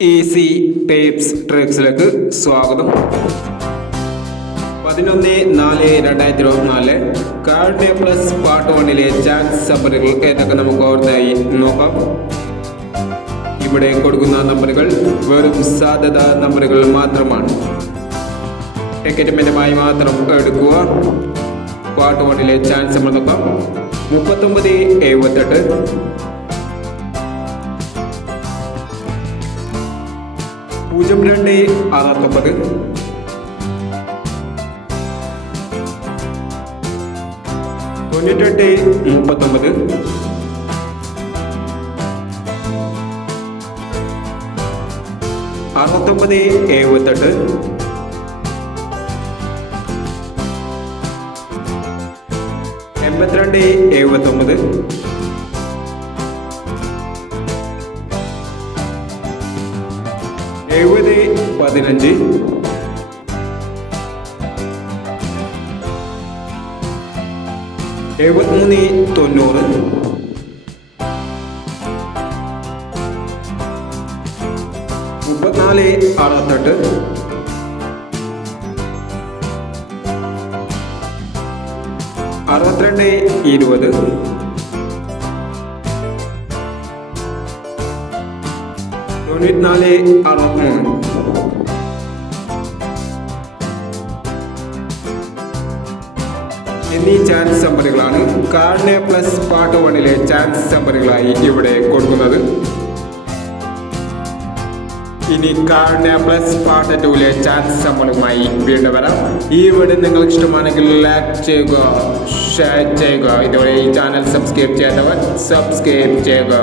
Easy tips ട്രിക്സിലേക്ക് സ്വാഗതം. 11/4/2024 cardia plus part 1-ലെ chance നമ്പറുകൾ ഏതൊക്കെ നമുക്ക് ഓർമ്മയായി നോക്കാം. ഇവിടെ കൊടുക്കുന്ന നമ്പറുകൾ വെറും സാധ്യത നമ്പറുകൾ മാത്രമാണ്. ടിക്കറ്റ് മിതമായി മാത്രം എടുക്കുക. പാർട്ട് 1-ലെ ചാൻസ് നമ്പർ നോക്കാം. 39/78, 02/69, 98/39, 69/78, 82/79, 70/15, 73/90, 34/68, 62/20, 94/63. എന്നീ ചാൻസ് നമ്പറുകളാണ് കാർഡിയ പ്ലസ് പാർട്ട് 1-ലെ ചാൻസ് നമ്പറുകളായി ഇവിടെ കൊടുക്കുന്നത്. ഇനി കാർഡിയ പ്ലസ് പാർട്ട് 2-ലെ ചാൻസ് നമ്പറുമായി വീണ്ടും വരാം. ഈ വീഡിയോ നിങ്ങൾക്ക് ഇഷ്ടമാണെങ്കിൽ ലൈക്ക് ചെയ്യുക, ഷെയർ ചെയ്യുക. ഇതുവരെ ഈ ചാനൽ സബ്സ്ക്രൈബ് ചെയ്യാത്തവർ സബ്സ്ക്രൈബ് ചെയ്യുക.